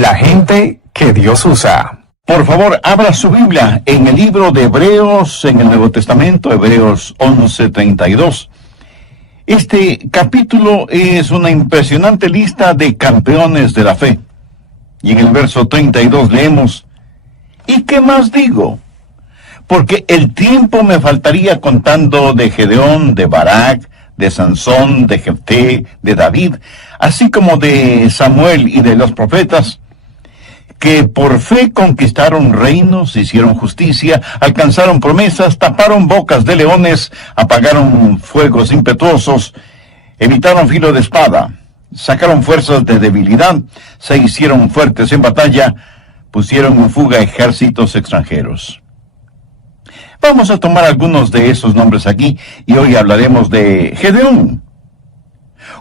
La gente que Dios usa. Por favor, abra su Biblia en el libro de Hebreos, en el Nuevo Testamento, Hebreos 11:32. Este capítulo es una impresionante lista de campeones de la fe. Y en el verso 32 leemos: ¿Y qué más digo? Porque el tiempo me faltaría contando de Gedeón, de Barak, de Sansón, de Jefté, de David, así como de Samuel y de los profetas, que por fe conquistaron reinos, hicieron justicia, alcanzaron promesas, taparon bocas de leones, apagaron fuegos impetuosos, evitaron filo de espada, sacaron fuerzas de debilidad, se hicieron fuertes en batalla, pusieron en fuga ejércitos extranjeros. Vamos a tomar algunos de esos nombres aquí y hoy hablaremos de Gedeón.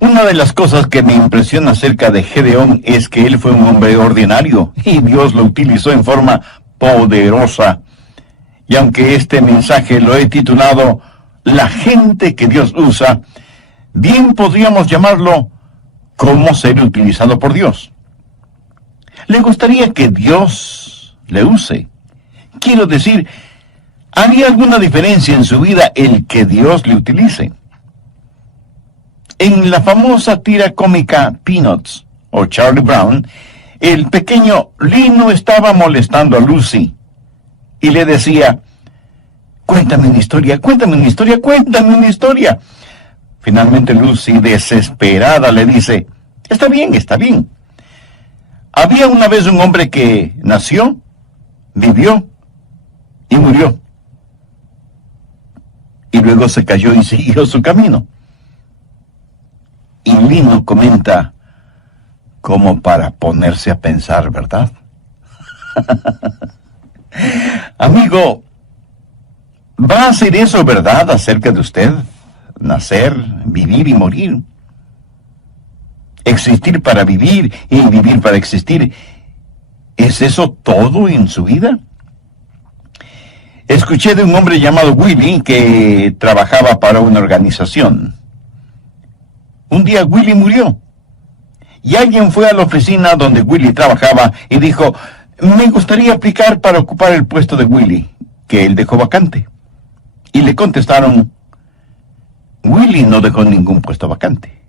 Una de las cosas que me impresiona acerca de Gedeón es que él fue un hombre ordinario y Dios lo utilizó en forma poderosa. Y aunque este mensaje lo he titulado La gente que Dios usa, bien podríamos llamarlo ¿Cómo ser utilizado por Dios? ¿Le gustaría que Dios le use? Quiero decir, ¿haría alguna diferencia en su vida el que Dios le utilice? En la famosa tira cómica Peanuts, o Charlie Brown, el pequeño Lino estaba molestando a Lucy y le decía: cuéntame una historia, cuéntame una historia, cuéntame una historia. Finalmente Lucy, desesperada, le dice: está bien, está bien. Había una vez un hombre que nació, vivió y murió. Y luego se cayó y siguió su camino. Y Lino comenta, como para ponerse a pensar, ¿verdad? Amigo, ¿va a ser eso verdad acerca de usted? Nacer, vivir y morir. Existir para vivir y vivir para existir. ¿Es eso todo en su vida? Escuché de un hombre llamado Willy que trabajaba para una organización. Un día Willy murió. Y alguien fue a la oficina donde Willy trabajaba y dijo: me gustaría aplicar para ocupar el puesto de Willy, que él dejó vacante. Y le contestaron: Willy no dejó ningún puesto vacante.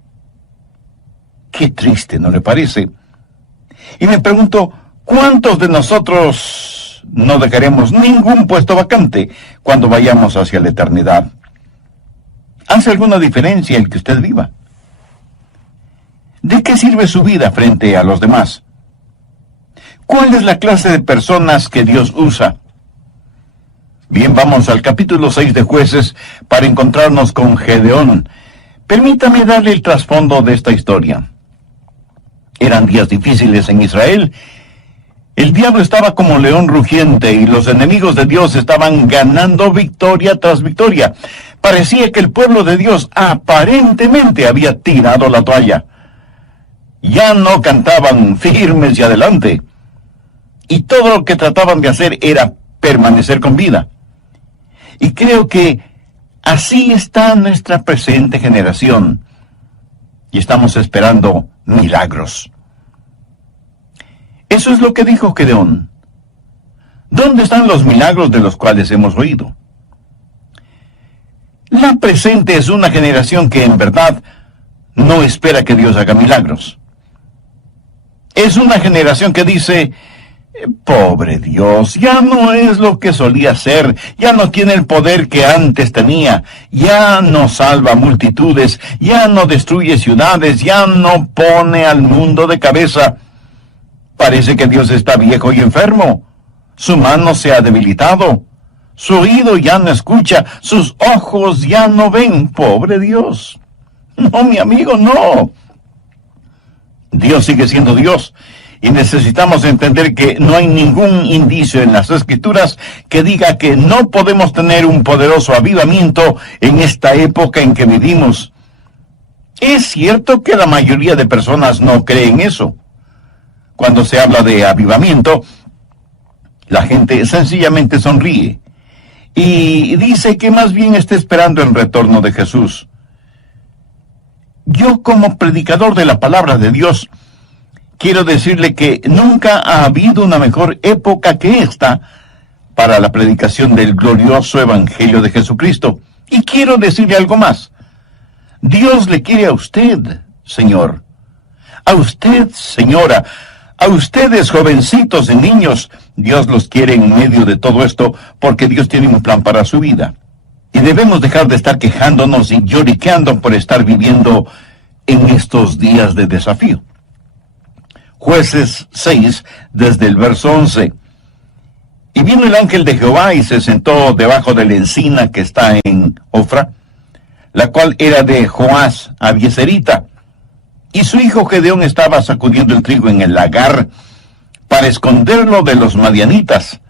Qué triste, ¿no le parece? Y me pregunto, ¿cuántos de nosotros no dejaremos ningún puesto vacante cuando vayamos hacia la eternidad? ¿Hace alguna diferencia el que usted viva? ¿De qué sirve su vida frente a los demás? ¿Cuál es la clase de personas que Dios usa? Bien, vamos al capítulo 6 de Jueces para encontrarnos con Gedeón. Permítame darle el trasfondo de esta historia. Eran días difíciles en Israel. El diablo estaba como león rugiente y los enemigos de Dios estaban ganando victoria tras victoria. Parecía que el pueblo de Dios aparentemente había tirado la toalla. Ya no cantaban firmes y adelante. Y todo lo que trataban de hacer era permanecer con vida. Y creo que así está nuestra presente generación. Y estamos esperando milagros. Eso es lo que dijo Gedeón. ¿Dónde están los milagros de los cuales hemos oído? La presente es una generación que en verdad no espera que Dios haga milagros. Es una generación que dice: pobre Dios, ya no es lo que solía ser, ya no tiene el poder que antes tenía, ya no salva multitudes, ya no destruye ciudades, ya no pone al mundo de cabeza. Parece que Dios está viejo y enfermo, su mano se ha debilitado, su oído ya no escucha, sus ojos ya no ven. Pobre Dios. No, mi amigo, no. Dios sigue siendo Dios. Y necesitamos entender que no hay ningún indicio en las Escrituras que diga que no podemos tener un poderoso avivamiento en esta época en que vivimos. Es cierto que la mayoría de personas no creen eso. Cuando se habla de avivamiento, la gente sencillamente sonríe y dice que más bien está esperando el retorno de Jesús. Yo, como predicador de la palabra de Dios, quiero decirle que nunca ha habido una mejor época que esta para la predicación del glorioso Evangelio de Jesucristo. Y quiero decirle algo más. Dios le quiere a usted, señor. A usted, señora. A ustedes, jovencitos y niños. Dios los quiere en medio de todo esto porque Dios tiene un plan para su vida. Y debemos dejar de estar quejándonos y lloriqueando por estar viviendo en estos días de desafío. Jueces 6, desde el verso 11. Y vino el ángel de Jehová y se sentó debajo de la encina que está en Ofra, la cual era de Joás Abieserita. Y su hijo Gedeón estaba sacudiendo el trigo en el lagar para esconderlo de los madianitas.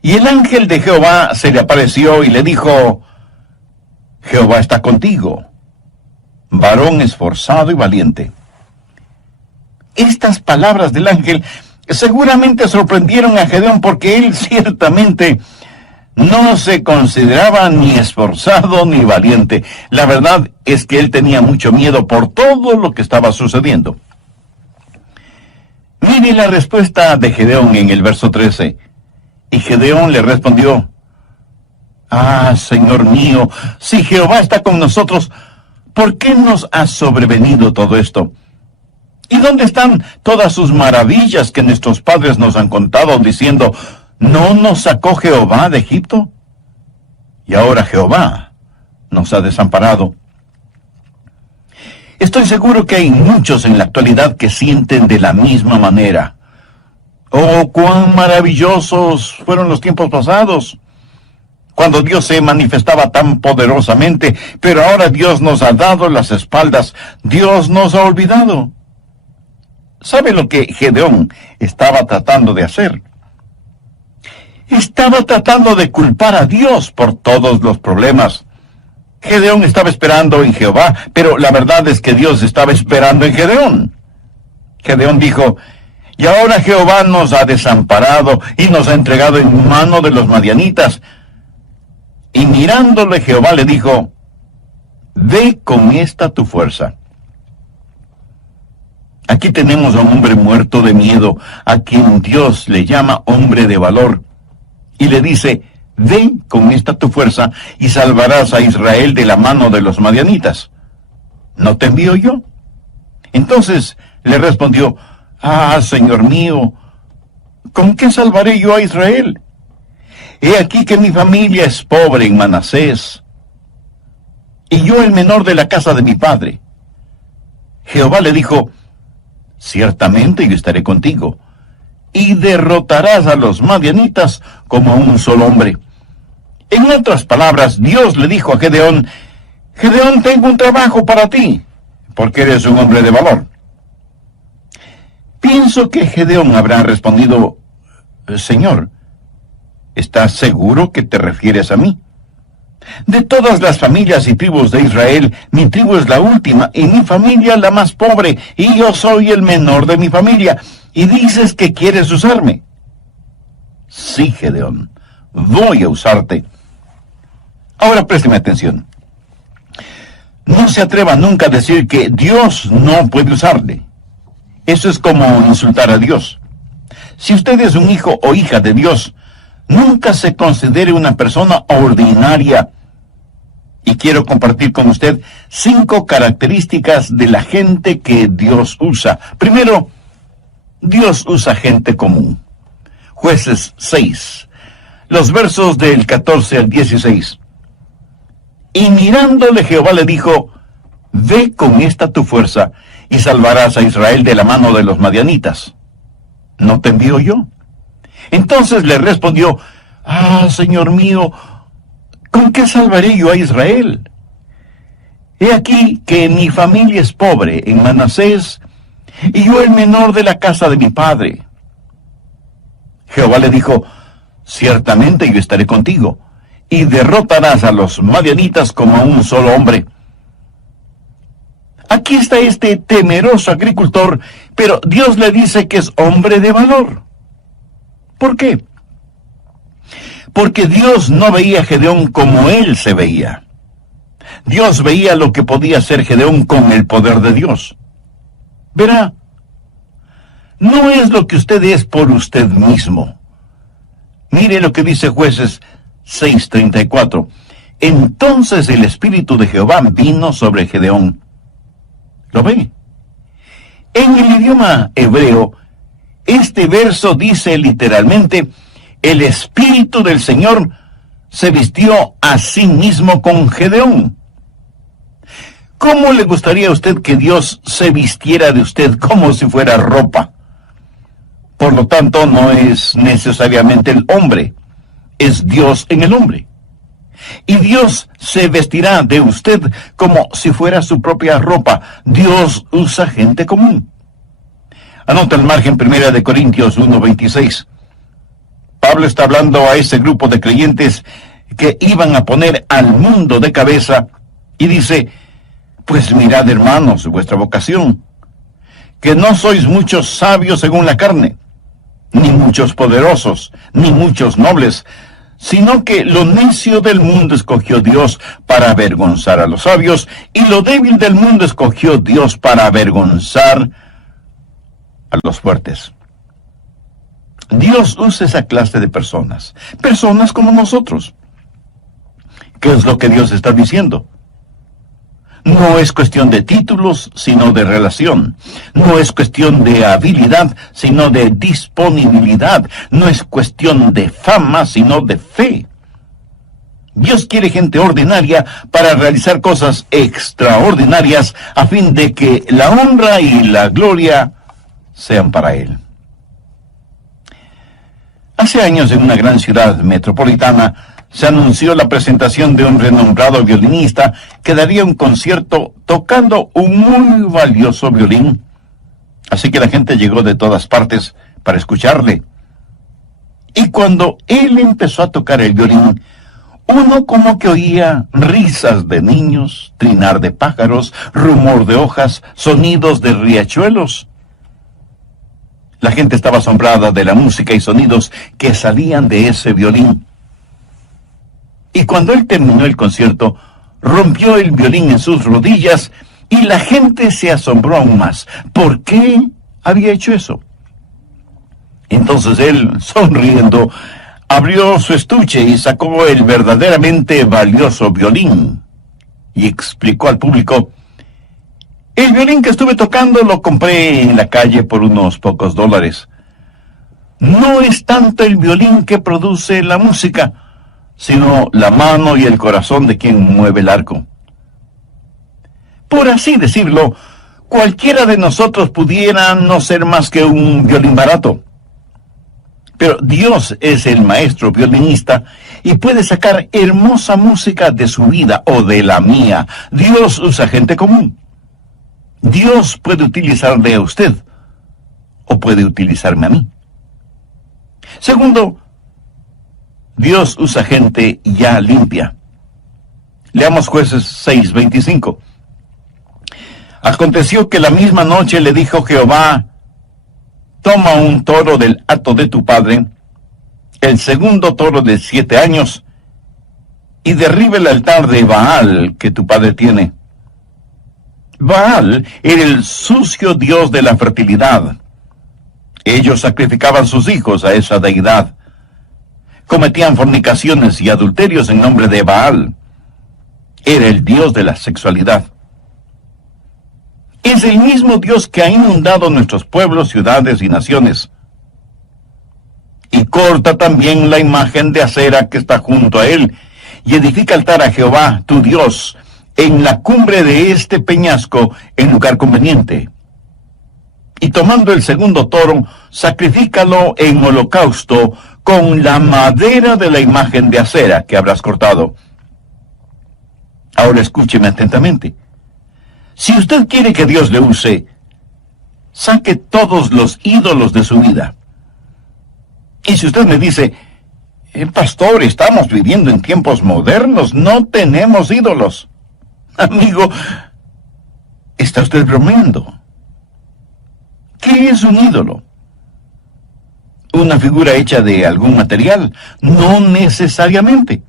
Y el ángel de Jehová se le apareció y le dijo: Jehová está contigo, varón esforzado y valiente. Estas palabras del ángel seguramente sorprendieron a Gedeón porque él ciertamente no se consideraba ni esforzado ni valiente. La verdad es que él tenía mucho miedo por todo lo que estaba sucediendo. Mire la respuesta de Gedeón en el verso 13. Y Gedeón le respondió: Ah, Señor mío, si Jehová está con nosotros, ¿por qué nos ha sobrevenido todo esto? ¿Y dónde están todas sus maravillas que nuestros padres nos han contado, diciendo: ¿no nos sacó Jehová de Egipto? Y ahora Jehová nos ha desamparado. Estoy seguro que hay muchos en la actualidad que sienten de la misma manera. Oh, cuán maravillosos fueron los tiempos pasados, cuando Dios se manifestaba tan poderosamente, pero ahora Dios nos ha dado las espaldas, Dios nos ha olvidado. ¿Sabe lo que Gedeón estaba tratando de hacer? Estaba tratando de culpar a Dios por todos los problemas. Gedeón estaba esperando en Jehová, pero la verdad es que Dios estaba esperando en Gedeón. Gedeón dijo: y ahora Jehová nos ha desamparado y nos ha entregado en mano de los madianitas. Y mirándole Jehová le dijo: ve con esta tu fuerza. Aquí tenemos a un hombre muerto de miedo, a quien Dios le llama hombre de valor, y le dice: ve con esta tu fuerza y salvarás a Israel de la mano de los madianitas. ¿No te envío yo? Entonces le respondió: ah, Señor mío, ¿con qué salvaré yo a Israel? He aquí que mi familia es pobre en Manasés, y yo el menor de la casa de mi padre. Jehová le dijo: ciertamente yo estaré contigo, y derrotarás a los madianitas como a un solo hombre. En otras palabras, Dios le dijo a Gedeón: Gedeón, tengo un trabajo para ti, porque eres un hombre de valor. Pienso que Gedeón habrá respondido: Señor, ¿estás seguro que te refieres a mí? De todas las familias y tribus de Israel, mi tribu es la última, y mi familia la más pobre, y yo soy el menor de mi familia. ¿Y dices que quieres usarme? Sí, Gedeón, voy a usarte. Ahora présteme atención. No se atreva nunca a decir que Dios no puede usarle. Eso es como insultar a Dios. Si usted es un hijo o hija de Dios, nunca se considere una persona ordinaria. Y quiero compartir con usted 5 características de la gente que Dios usa. Primero, Dios usa gente común. Jueces 6, los versos del 14 al 16. Y mirándole Jehová le dijo: ve con esta tu fuerza y salvarás a Israel de la mano de los madianitas. ¿No te envío yo? Entonces le respondió: ah, Señor mío, ¿con qué salvaré yo a Israel? He aquí que mi familia es pobre en Manasés, y yo el menor de la casa de mi padre. Jehová le dijo: ciertamente yo estaré contigo, y derrotarás a los madianitas como a un solo hombre. Aquí está este temeroso agricultor, pero Dios le dice que es hombre de valor. ¿Por qué? Porque Dios no veía a Gedeón como él se veía. Dios veía lo que podía hacer Gedeón con el poder de Dios. Verá, no es lo que usted es por usted mismo. Mire lo que dice Jueces 6:34. Entonces el Espíritu de Jehová vino sobre Gedeón. ¿Lo ve? En el idioma hebreo, este verso dice literalmente, el Espíritu del Señor se vistió a sí mismo con Gedeón. ¿Cómo le gustaría a usted que Dios se vistiera de usted como si fuera ropa? Por lo tanto, no es necesariamente el hombre, es Dios en el hombre. Y Dios se vestirá de usted como si fuera su propia ropa. Dios usa gente común. Anota el margen 1 Corintios 1:26. Pablo está hablando a ese grupo de creyentes que iban a poner al mundo de cabeza y dice, pues mirad, hermanos, vuestra vocación, que no sois muchos sabios según la carne, ni muchos poderosos, ni muchos nobles, sino que lo necio del mundo escogió Dios para avergonzar a los sabios, y lo débil del mundo escogió Dios para avergonzar a los fuertes. Dios usa esa clase de personas como nosotros. ¿Qué es lo que Dios está diciendo? No es cuestión de títulos, sino de relación. No es cuestión de habilidad, sino de disponibilidad. No es cuestión de fama, sino de fe. Dios quiere gente ordinaria para realizar cosas extraordinarias a fin de que la honra y la gloria sean para Él. Hace años, en una gran ciudad metropolitana, se anunció la presentación de un renombrado violinista que daría un concierto tocando un muy valioso violín. Así que la gente llegó de todas partes para escucharle. Y cuando él empezó a tocar el violín, uno como que oía risas de niños, trinar de pájaros, rumor de hojas, sonidos de riachuelos. La gente estaba asombrada de la música y sonidos que salían de ese violín. Y cuando él terminó el concierto, rompió el violín en sus rodillas y la gente se asombró aún más. ¿Por qué había hecho eso? Entonces él, sonriendo, abrió su estuche y sacó el verdaderamente valioso violín y explicó al público: el violín que estuve tocando lo compré en la calle por unos pocos dólares. No es tanto el violín que produce la música, sino la mano y el corazón de quien mueve el arco. Por así decirlo, cualquiera de nosotros pudiera no ser más que un violín barato. Pero Dios es el maestro violinista y puede sacar hermosa música de su vida o de la mía. Dios usa gente común. Dios puede utilizarle a usted o puede utilizarme a mí. Segundo, Dios usa gente ya limpia. Leamos Jueces 6:25. Aconteció que la misma noche le dijo Jehová: toma un toro del hato de tu padre, el segundo toro de 7 años, y derriba el altar de Baal que tu padre tiene. Baal era el sucio dios de la fertilidad. Ellos sacrificaban sus hijos a esa deidad. Cometían fornicaciones y adulterios en nombre de Baal. Era el dios de la sexualidad. Es el mismo Dios que ha inundado nuestros pueblos, ciudades y naciones. Y corta también la imagen de acera que está junto a él, y edifica altar a Jehová, tu Dios, en la cumbre de este peñasco, en lugar conveniente. Y tomando el segundo toro, sacrifícalo en holocausto con la madera de la imagen de acera que habrás cortado. Ahora escúcheme atentamente. Si usted quiere que Dios le use, saque todos los ídolos de su vida. Y si usted me dice: pastor, estamos viviendo en tiempos modernos, no tenemos ídolos. Amigo, ¿está usted bromeando? ¿Qué es un ídolo? ¿Una figura hecha de algún material? No necesariamente.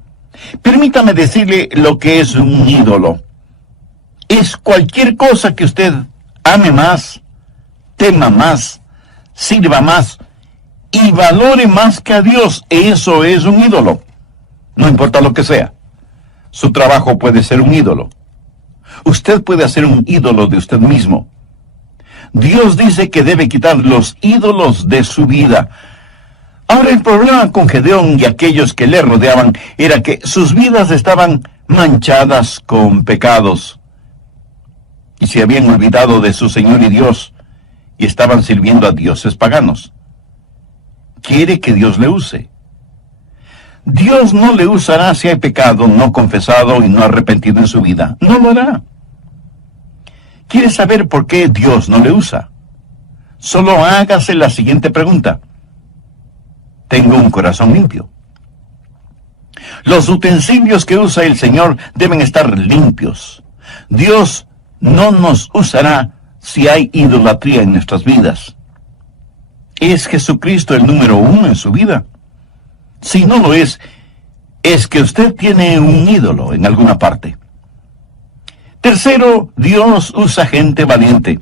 Permítame decirle lo que es un ídolo. Es cualquier cosa que usted ame más, tema más, sirva más y valore más que a Dios, eso es un ídolo. No importa lo que sea. Su trabajo puede ser un ídolo. Usted puede hacer un ídolo de usted mismo. Dios dice que debe quitar los ídolos de su vida. Ahora, el problema con Gedeón y aquellos que le rodeaban era que sus vidas estaban manchadas con pecados. Y se habían olvidado de su Señor y Dios, y estaban sirviendo a dioses paganos. Quiere que Dios le use. Dios no le usará si hay pecado no confesado y no arrepentido en su vida. No lo hará. ¿Quiere saber por qué Dios no le usa? Solo hágase la siguiente pregunta. ¿Tengo un corazón limpio? Los utensilios que usa el Señor deben estar limpios. Dios no nos usará si hay idolatría en nuestras vidas. ¿Es Jesucristo el número uno en su vida? Si no lo es que usted tiene un ídolo en alguna parte. Tercero, Dios usa gente valiente.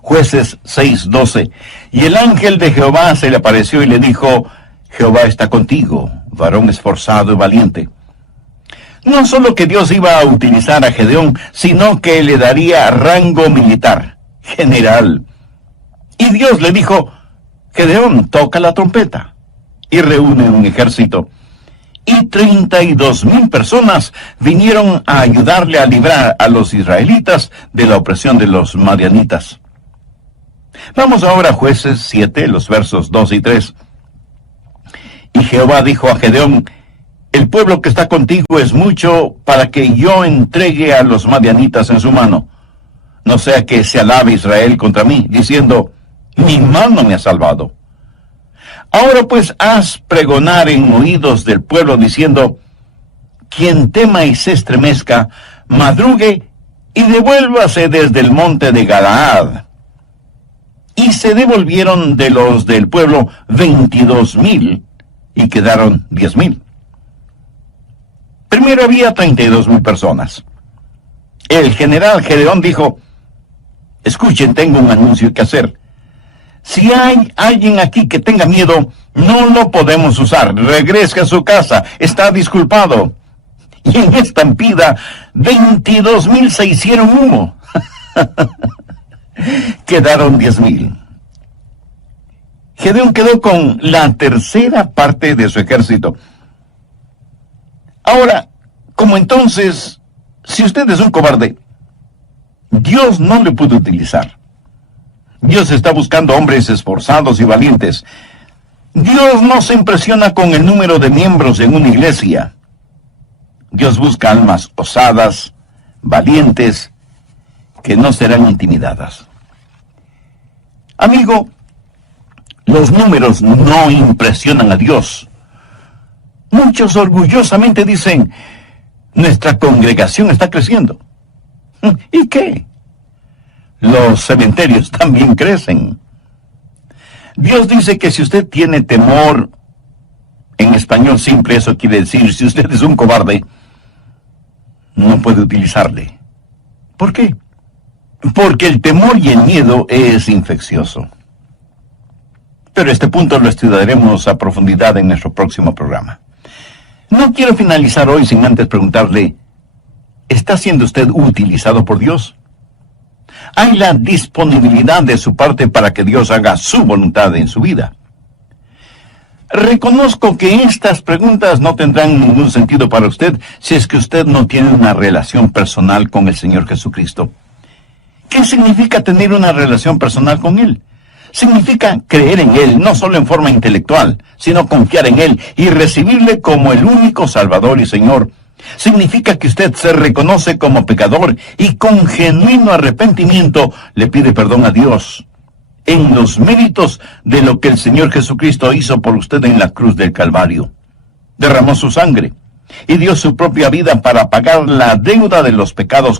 Jueces 6:12. Y el ángel de Jehová se le apareció y le dijo, Jehová está contigo, varón esforzado y valiente. No solo que Dios iba a utilizar a Gedeón, sino que le daría rango militar, general. Y Dios le dijo, Gedeón, toca la trompeta. Y reúne un ejército. Y 32,000 personas vinieron a ayudarle a librar a los israelitas de la opresión de los madianitas. Vamos ahora a Jueces 7, los versos 2 y 3. Y Jehová dijo a Gedeón, el pueblo que está contigo es mucho para que yo entregue a los madianitas en su mano. No sea que se alabe Israel contra mí, diciendo, mi mano me ha salvado. Ahora pues haz pregonar en oídos del pueblo diciendo, quien tema y se estremezca, madrugue y devuélvase desde el monte de Galaad. Y se devolvieron de los del pueblo 22,000 y quedaron 10,000. Primero había 32,000 personas. El general Gedeón dijo, escuchen, tengo un anuncio que hacer. Si hay alguien aquí que tenga miedo, no lo podemos usar. Regrese a su casa, está disculpado. Y en esta estampida, 22,000 se hicieron humo. Quedaron 10,000. Gedeón quedó con la tercera parte de su ejército. Ahora, como entonces, si usted es un cobarde, Dios no le pudo utilizar. Dios está buscando hombres esforzados y valientes. Dios no se impresiona con el número de miembros en una iglesia. Dios busca almas osadas, valientes, que no serán intimidadas. Amigo, los números no impresionan a Dios. Muchos orgullosamente dicen, nuestra congregación está creciendo. ¿Y qué? Los cementerios también crecen. Dios dice que si usted tiene temor, en español simple eso quiere decir, si usted es un cobarde, no puede utilizarle. ¿Por qué? Porque el temor y el miedo es infeccioso. Pero este punto lo estudiaremos a profundidad en nuestro próximo programa. No quiero finalizar hoy sin antes preguntarle, ¿está siendo usted utilizado por Dios? ¿Hay la disponibilidad de su parte para que Dios haga su voluntad en su vida? Reconozco que estas preguntas no tendrán ningún sentido para usted si es que usted no tiene una relación personal con el Señor Jesucristo. ¿Qué significa tener una relación personal con Él? Significa creer en Él, no solo en forma intelectual, sino confiar en Él y recibirle como el único Salvador y Señor. Significa que usted se reconoce como pecador y con genuino arrepentimiento le pide perdón a Dios en los méritos de lo que el Señor Jesucristo hizo por usted en la cruz del Calvario. Derramó su sangre y dio su propia vida para pagar la deuda de los pecados.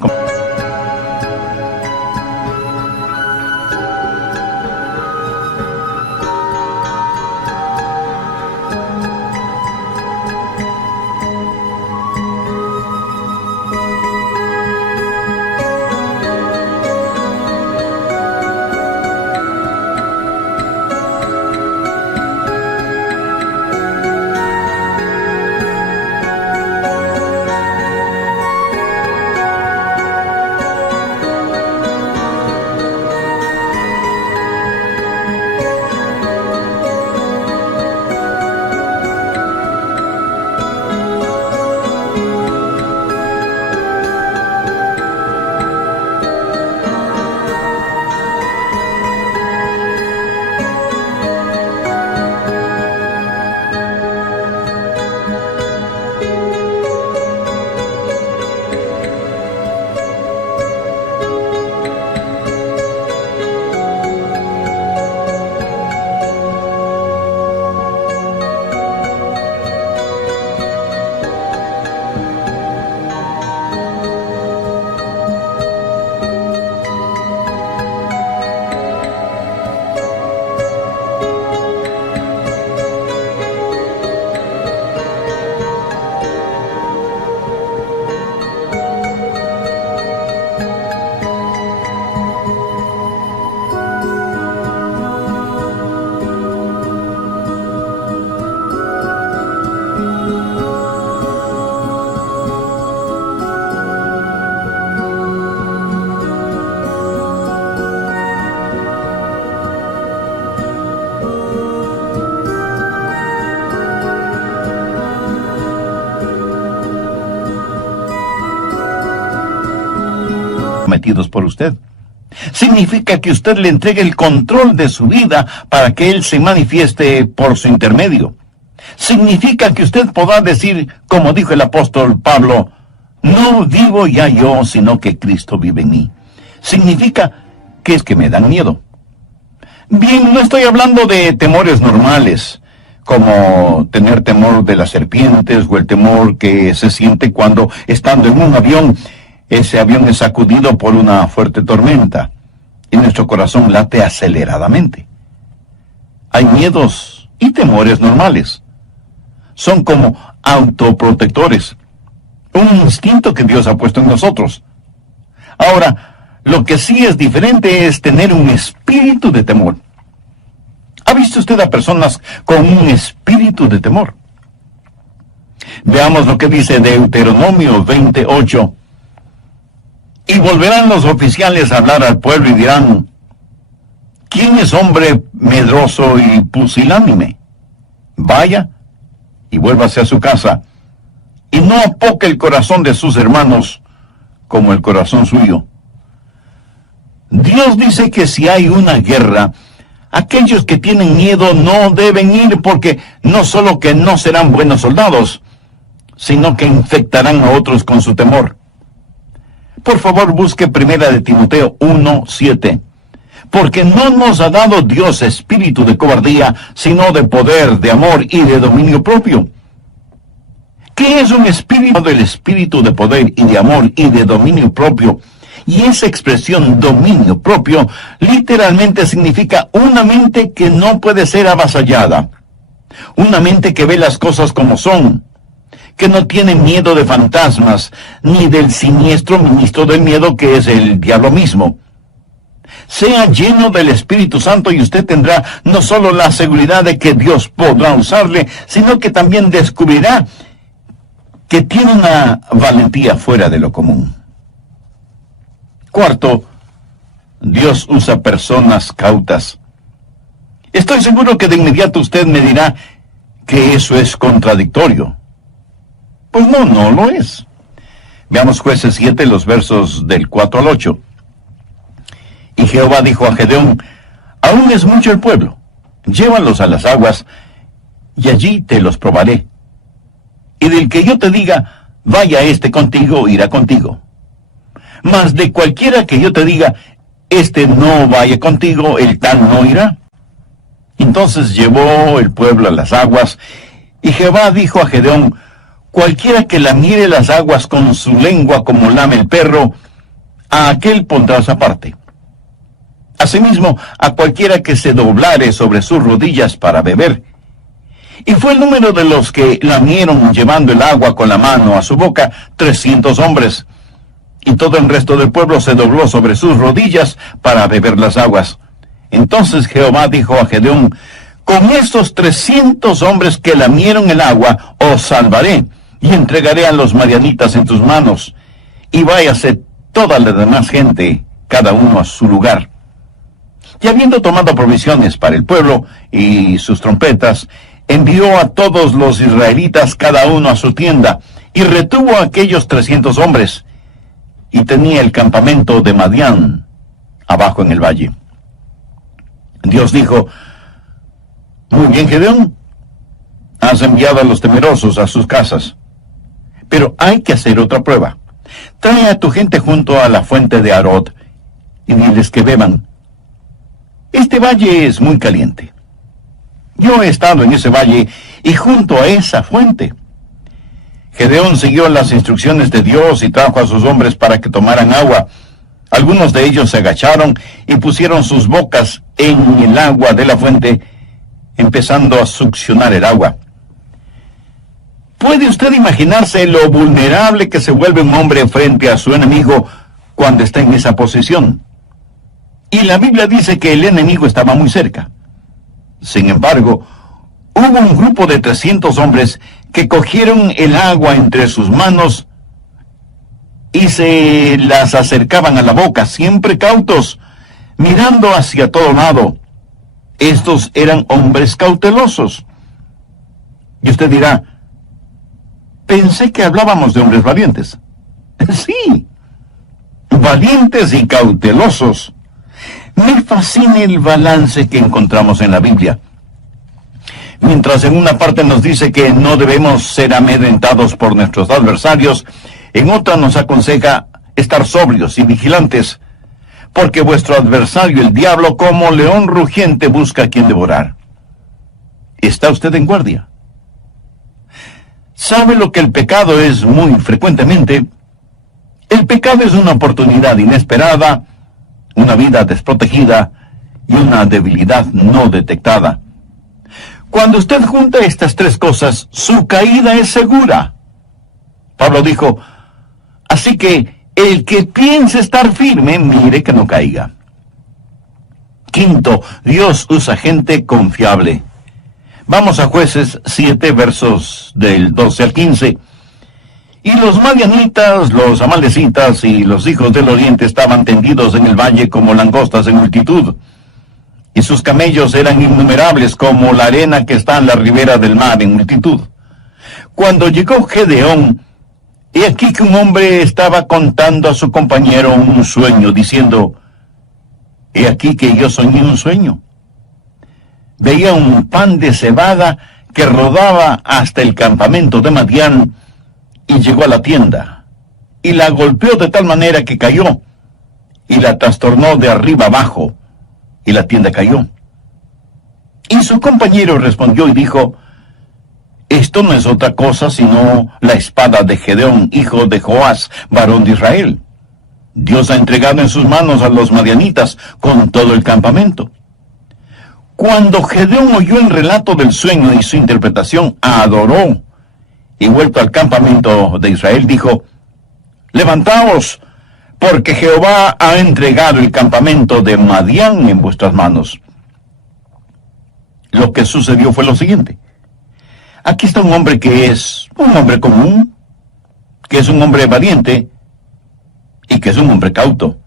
sometidos por usted. Significa que usted le entregue el control de su vida para que Él se manifieste por su intermedio. Significa que usted podrá decir, como dijo el apóstol Pablo, no vivo ya yo, sino que Cristo vive en mí. Significa que es que me dan miedo. Bien, no estoy hablando de temores normales, como tener temor de las serpientes o el temor que se siente cuando, estando en un avión, ese avión es sacudido por una fuerte tormenta y nuestro corazón late aceleradamente. Hay miedos y temores normales. Son como autoprotectores, un instinto que Dios ha puesto en nosotros. Ahora, lo que sí es diferente es tener un espíritu de temor. ¿Ha visto usted a personas con un espíritu de temor? Veamos lo que dice Deuteronomio 28. Y volverán los oficiales a hablar al pueblo y dirán, ¿quién es hombre medroso y pusilánime? Vaya y vuélvase a su casa, y no apoque el corazón de sus hermanos como el corazón suyo. Dios dice que si hay una guerra, aquellos que tienen miedo no deben ir, porque no solo que no serán buenos soldados, sino que infectarán a otros con su temor. Por favor, busque 1 de Timoteo 1:7. Porque no nos ha dado Dios espíritu de cobardía, sino de poder, de amor y de dominio propio. ¿Qué es un espíritu? El espíritu de poder y de amor y de dominio propio. Y esa expresión dominio propio literalmente significa una mente que no puede ser avasallada. Una mente que ve las cosas como son, que no tiene miedo de fantasmas, ni del siniestro ministro del miedo que es el diablo mismo. Sea lleno del Espíritu Santo y usted tendrá no solo la seguridad de que Dios podrá usarle, sino que también descubrirá que tiene una valentía fuera de lo común. Cuarto, Dios usa personas cautas. Estoy seguro que de inmediato usted me dirá que eso es contradictorio. Pues no lo es. Veamos Jueces 7, los versos del 4 al 8. Y Jehová dijo a Gedeón, aún es mucho el pueblo, llévalos a las aguas, y allí te los probaré. Y del que yo te diga, vaya este contigo, irá contigo. Mas de cualquiera que yo te diga, este no vaya contigo, el tal no irá. Entonces llevó el pueblo a las aguas, y Jehová dijo a Gedeón, cualquiera que lamiere las aguas con su lengua como lame el perro, a aquel pondrás aparte. Asimismo, a cualquiera que se doblare sobre sus rodillas para beber. Y fue el número de los que lamieron llevando el agua con la mano a su boca, 300 hombres. Y todo el resto del pueblo se dobló sobre sus rodillas para beber las aguas. Entonces Jehová dijo a Gedeón, con estos 300 hombres que lamieron el agua, os salvaré, y entregaré a los madianitas en tus manos. Y váyase toda la demás gente, cada uno a su lugar. Y habiendo tomado provisiones para el pueblo y sus trompetas, envió a todos los israelitas cada uno a su tienda, y retuvo a aquellos 300 hombres, y tenía el campamento de Madián abajo en el valle. Dios dijo, muy bien, Gedeón, has enviado a los temerosos a sus casas, pero hay que hacer otra prueba. Trae a tu gente junto a la fuente de Arod, y diles que beban. Este valle es muy caliente. Yo he estado en ese valle y junto a esa fuente. Gedeón siguió las instrucciones de Dios y trajo a sus hombres para que tomaran agua. Algunos de ellos se agacharon y pusieron sus bocas en el agua de la fuente, empezando a succionar el agua. ¿Puede usted imaginarse lo vulnerable que se vuelve un hombre frente a su enemigo cuando está en esa posición? Y la Biblia dice que el enemigo estaba muy cerca. Sin embargo, hubo un grupo de 300 hombres que cogieron el agua entre sus manos y se las acercaban a la boca, siempre cautos, mirando hacia todo lado. Estos eran hombres cautelosos. Y usted dirá, pensé que hablábamos de hombres valientes. Sí, valientes y cautelosos. Me fascina el balance que encontramos en la Biblia. Mientras en una parte nos dice que no debemos ser amedrentados por nuestros adversarios, en otra nos aconseja estar sobrios y vigilantes, porque vuestro adversario, el diablo, como león rugiente, busca a quien devorar. ¿Está usted en guardia? ¿Sabe lo que el pecado es muy frecuentemente? El pecado es una oportunidad inesperada, una vida desprotegida y una debilidad no detectada. Cuando usted junta estas tres cosas, su caída es segura. Pablo dijo, así que el que piense estar firme, mire que no caiga. Quinto, Dios usa gente confiable. Vamos a Jueces 7, versos del 12 al 15. Y los madianitas, los amalecitas y los hijos del oriente estaban tendidos en el valle como langostas en multitud. Y sus camellos eran innumerables como la arena que está en la ribera del mar en multitud. Cuando llegó Gedeón, he aquí que un hombre estaba contando a su compañero un sueño, diciendo, he aquí que yo soñé un sueño. Veía un pan de cebada que rodaba hasta el campamento de Madián, y llegó a la tienda, y la golpeó de tal manera que cayó, y la trastornó de arriba abajo, y la tienda cayó. Y su compañero respondió y dijo, esto no es otra cosa sino la espada de Gedeón, hijo de Joás, varón de Israel. Dios ha entregado en sus manos a los madianitas con todo el campamento. Cuando Gedeón oyó el relato del sueño y su interpretación, adoró, y vuelto al campamento de Israel, dijo, levantaos, porque Jehová ha entregado el campamento de Madián en vuestras manos. Lo que sucedió fue lo siguiente. Aquí está un hombre que es un hombre común, que es un hombre valiente y que es un hombre cauto.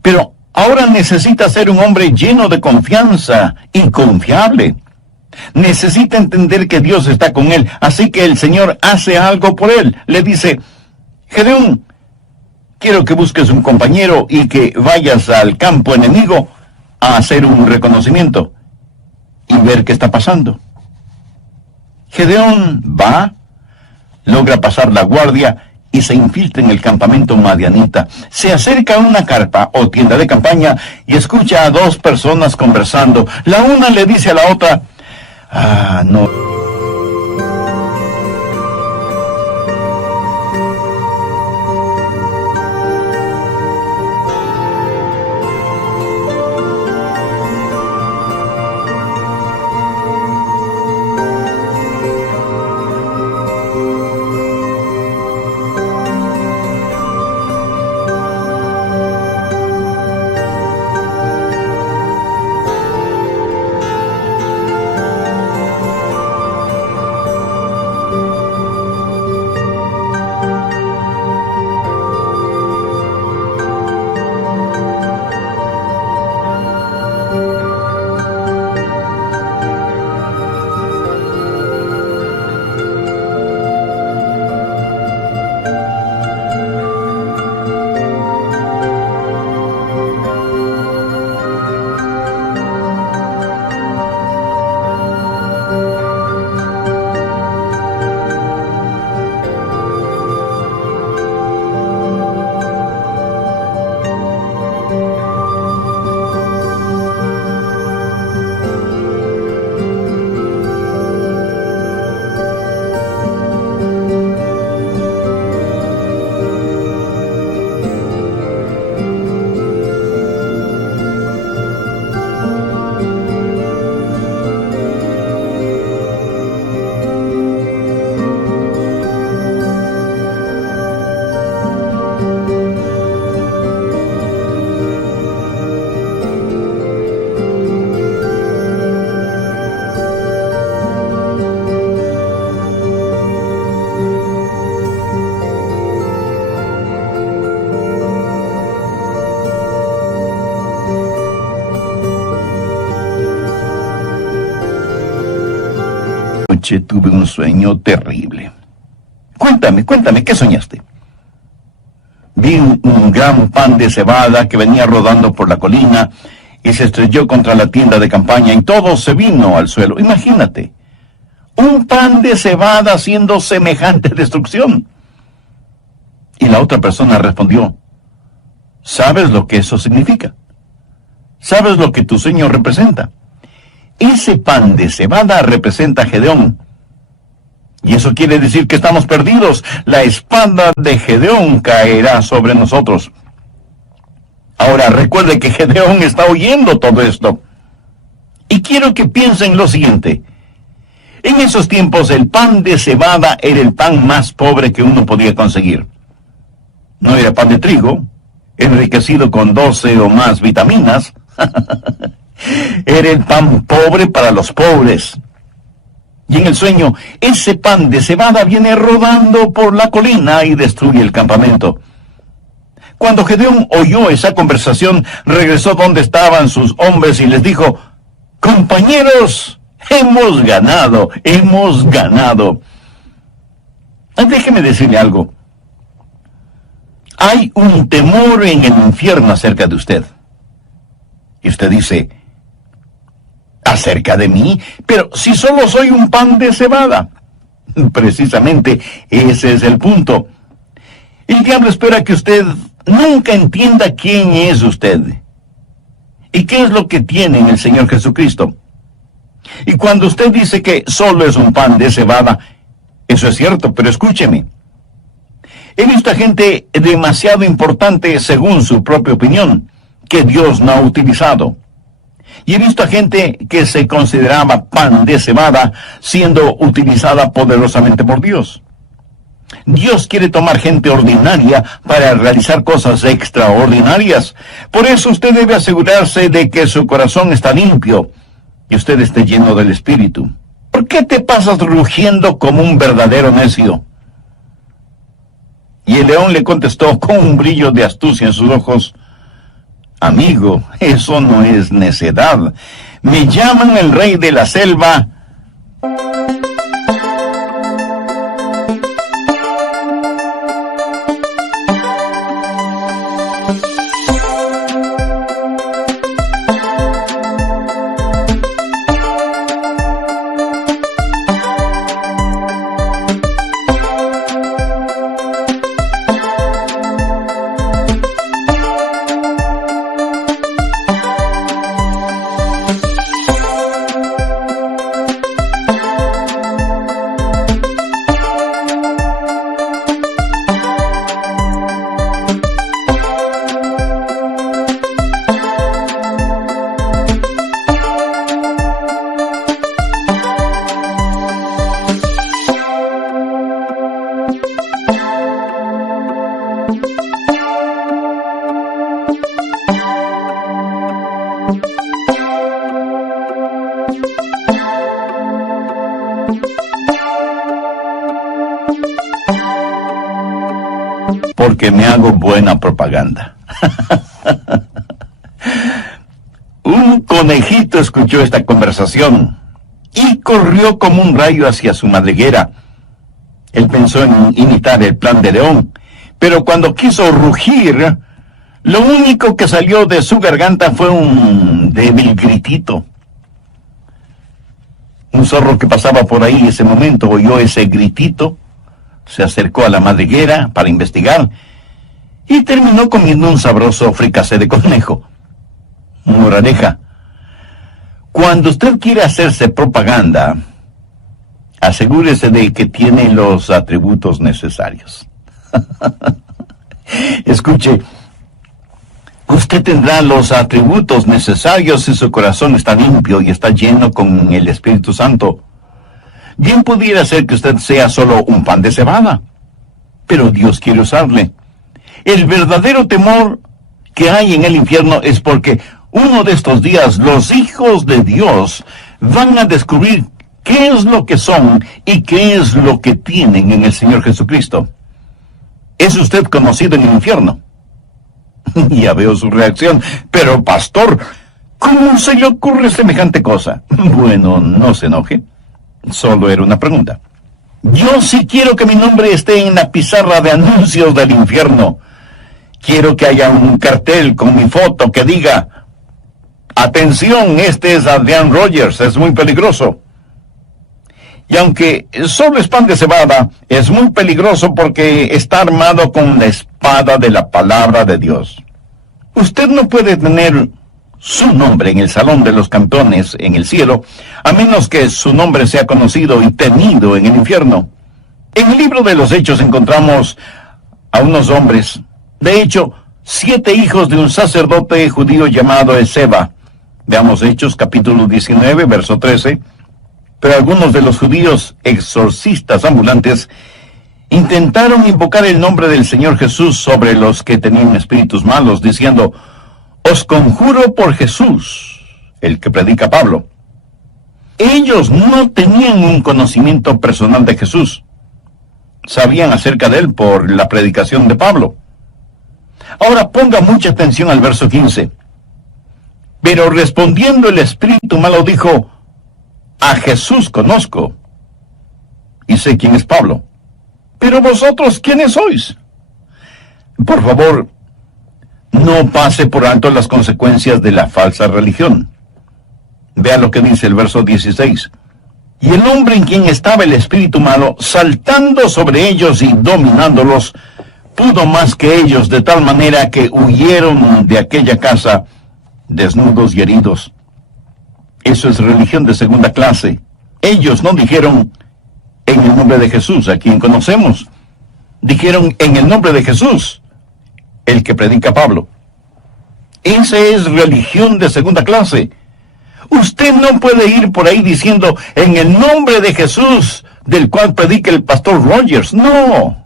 Pero ahora necesita ser un hombre lleno de confianza y confiable. Necesita entender que Dios está con él, así que el Señor hace algo por él. Le dice, Gedeón, quiero que busques un compañero y que vayas al campo enemigo a hacer un reconocimiento y ver qué está pasando. Gedeón va, logra pasar la guardia y se infiltra en el campamento madianita. Se acerca a una carpa o tienda de campaña y escucha a dos personas conversando. La una le dice a la otra, no. Anoche tuve un sueño terrible. Cuéntame, ¿qué soñaste? Vi un gran pan de cebada que venía rodando por la colina y se estrelló contra la tienda de campaña y todo se vino al suelo. Imagínate, un pan de cebada haciendo semejante destrucción. Y la otra persona respondió, ¿sabes lo que eso significa? ¿Sabes lo que tu Señor representa? Ese pan de cebada representa a Gedeón. Y eso quiere decir que estamos perdidos. La espada de Gedeón caerá sobre nosotros. Ahora, recuerde que Gedeón está oyendo todo esto. Y quiero que piensen lo siguiente. En esos tiempos el pan de cebada era el pan más pobre que uno podía conseguir. No era pan de trigo, enriquecido con 12 o más vitaminas. Era el pan pobre para los pobres. Y en el sueño, ese pan de cebada viene rodando por la colina y destruye el campamento. Cuando Gedeón oyó esa conversación, regresó donde estaban sus hombres y les dijo, compañeros, hemos ganado, hemos ganado. Déjeme decirle algo. Hay un temor en el infierno acerca de usted. Y usted dice, ¿acerca de mí? Pero si solo soy un pan de cebada. Precisamente ese es el punto. El diablo espera que usted nunca entienda quién es usted y qué es lo que tiene en el Señor Jesucristo. Y cuando usted dice que solo es un pan de cebada, eso es cierto, pero escúcheme. He visto a gente demasiado importante según su propia opinión, que Dios no ha utilizado. Y he visto a gente que se consideraba pan de cebada siendo utilizada poderosamente por Dios. Dios quiere tomar gente ordinaria para realizar cosas extraordinarias. Por eso usted debe asegurarse de que su corazón está limpio y usted esté lleno del Espíritu. ¿Por qué te pasas rugiendo como un verdadero necio? Y el león le contestó con un brillo de astucia en sus ojos, amigo, eso no es necedad. Me llaman el rey de la selva. Porque me hago buena propaganda. Un conejito escuchó esta conversación y corrió como un rayo hacia su madriguera. Él pensó en imitar el plan de león, pero cuando quiso rugir, lo único que salió de su garganta fue un débil gritito. Un zorro que pasaba por ahí en ese momento oyó ese gritito, se acercó a la madriguera para investigar y terminó comiendo un sabroso fricasé de conejo. Moraleja: cuando usted quiere hacerse propaganda, asegúrese de que tiene los atributos necesarios. Escuche, usted tendrá los atributos necesarios si su corazón está limpio y está lleno con el Espíritu Santo. Bien pudiera ser que usted sea solo un pan de cebada, pero Dios quiere usarle. El verdadero temor que hay en el infierno es porque uno de estos días los hijos de Dios van a descubrir qué es lo que son y qué es lo que tienen en el Señor Jesucristo. ¿Es usted conocido en el infierno? Ya veo su reacción. Pero, pastor, ¿cómo se le ocurre semejante cosa? Bueno, no se enoje. Solo era una pregunta. Yo sí quiero que mi nombre esté en la pizarra de anuncios del infierno. Quiero que haya un cartel con mi foto que diga: atención, este es Adrian Rogers, es muy peligroso. Y aunque solo es pan de cebada, es muy peligroso porque está armado con la espada de la palabra de Dios. Usted no puede tener su nombre en el salón de los campeones en el cielo, a menos que su nombre sea conocido y temido en el infierno. En el libro de los Hechos encontramos a unos hombres, de hecho, 7 hijos de un sacerdote judío llamado Esceva. Veamos Hechos capítulo 19, verso 13. Pero algunos de los judíos exorcistas ambulantes intentaron invocar el nombre del Señor Jesús sobre los que tenían espíritus malos, diciendo: os conjuro por Jesús, el que predica Pablo. Ellos no tenían un conocimiento personal de Jesús. Sabían acerca de él por la predicación de Pablo. Ahora ponga mucha atención al verso 15. Pero respondiendo el espíritu malo dijo: a Jesús conozco, y sé quién es Pablo. Pero vosotros, ¿quiénes sois? Por favor, no pase por alto las consecuencias de la falsa religión. Vea lo que dice el verso 16. Y el hombre en quien estaba el espíritu malo, saltando sobre ellos y dominándolos, pudo más que ellos, de tal manera que huyeron de aquella casa desnudos y heridos. Eso es religión de segunda clase. Ellos no dijeron: en el nombre de Jesús, a quien conocemos. Dijeron: en el nombre de Jesús, el que predica Pablo. Esa es religión de segunda clase. Usted no puede ir por ahí diciendo: en el nombre de Jesús, del cual predica el pastor Rogers. No.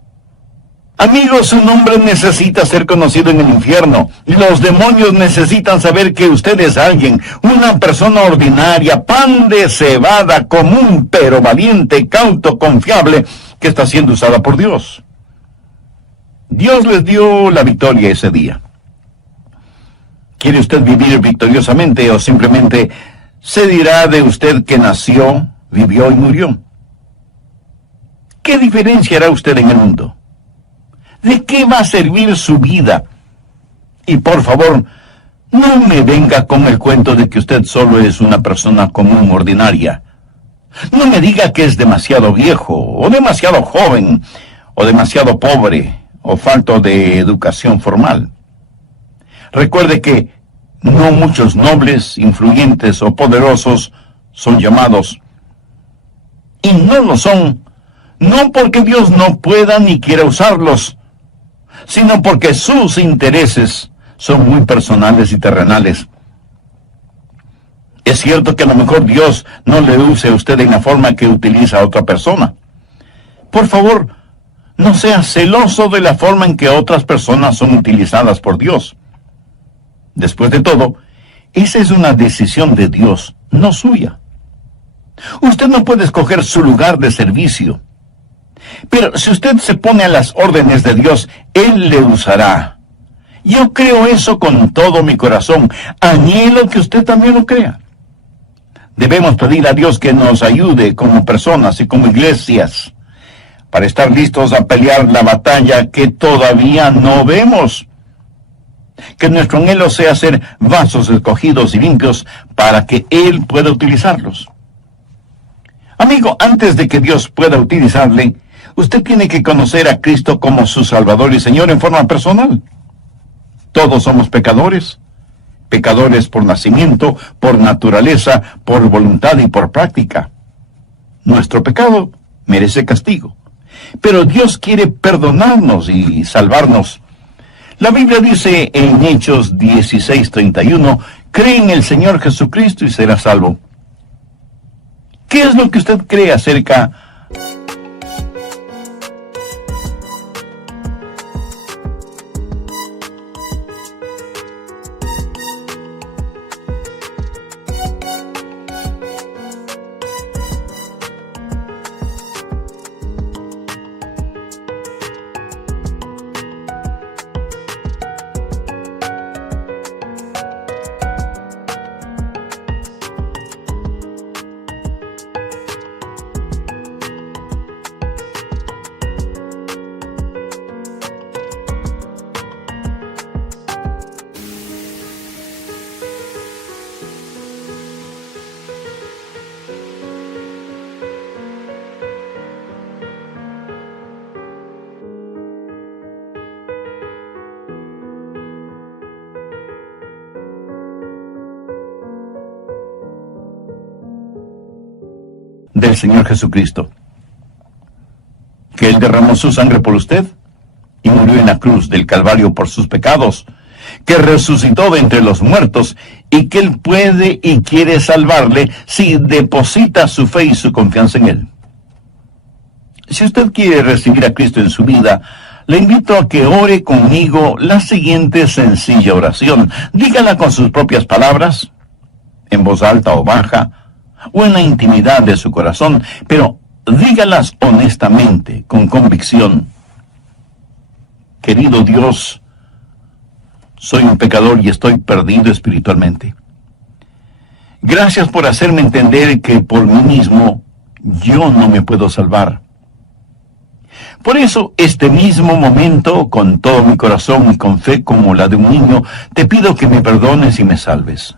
Amigos, su nombre necesita ser conocido en el infierno. Los demonios necesitan saber que usted es alguien, una persona ordinaria, pan de cebada, común, pero valiente, cauto, confiable, que está siendo usada por Dios. Dios les dio la victoria ese día. ¿Quiere usted vivir victoriosamente o simplemente se dirá de usted que nació, vivió y murió? ¿Qué diferencia hará usted en el mundo? ¿De qué va a servir su vida? Y por favor, no me venga con el cuento de que usted solo es una persona común, ordinaria. No me diga que es demasiado viejo, o demasiado joven, o demasiado pobre, o falto de educación formal. Recuerde que no muchos nobles, influyentes o poderosos son llamados. Y no lo son, no porque Dios no pueda ni quiera usarlos, sino porque sus intereses son muy personales y terrenales. Es cierto que a lo mejor Dios no le use a usted en la forma que utiliza a otra persona. Por favor, no sea celoso de la forma en que otras personas son utilizadas por Dios. Después de todo, esa es una decisión de Dios, no suya. Usted no puede escoger su lugar de servicio. Pero si usted se pone a las órdenes de Dios, Él le usará. Yo creo eso con todo mi corazón. Anhelo que usted también lo crea. Debemos pedir a Dios que nos ayude como personas y como iglesias para estar listos a pelear la batalla que todavía no vemos. Que nuestro anhelo sea ser vasos escogidos y limpios para que Él pueda utilizarlos. Amigo, antes de que Dios pueda utilizarle, usted tiene que conocer a Cristo como su Salvador y Señor en forma personal. Todos somos pecadores. Pecadores por nacimiento, por naturaleza, por voluntad y por práctica. Nuestro pecado merece castigo. Pero Dios quiere perdonarnos y salvarnos. La Biblia dice en Hechos 16:31, cree en el Señor Jesucristo y serás salvo. ¿Qué es lo que usted cree acerca del Señor Jesucristo, que Él derramó su sangre por usted y murió en la cruz del Calvario por sus pecados, que resucitó de entre los muertos y que Él puede y quiere salvarle si deposita su fe y su confianza en Él. Si usted quiere recibir a Cristo en su vida, le invito a que ore conmigo la siguiente sencilla oración. Dígala con sus propias palabras, en voz alta o baja, o en la intimidad de su corazón, pero dígalas honestamente, con convicción. Querido Dios, soy un pecador y estoy perdido espiritualmente. Gracias por hacerme entender que por mí mismo yo no me puedo salvar. Por eso, este mismo momento, con todo mi corazón y con fe como la de un niño, te pido que me perdones y me salves.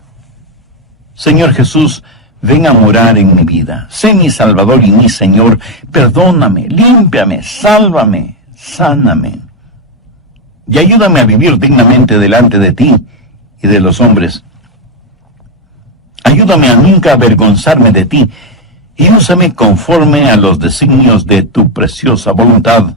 Señor Jesús, ven a morar en mi vida. Sé mi Salvador y mi Señor. Perdóname, límpiame, sálvame, sáname. Y ayúdame a vivir dignamente delante de ti y de los hombres. Ayúdame a nunca avergonzarme de ti y úsame conforme a los designios de tu preciosa voluntad.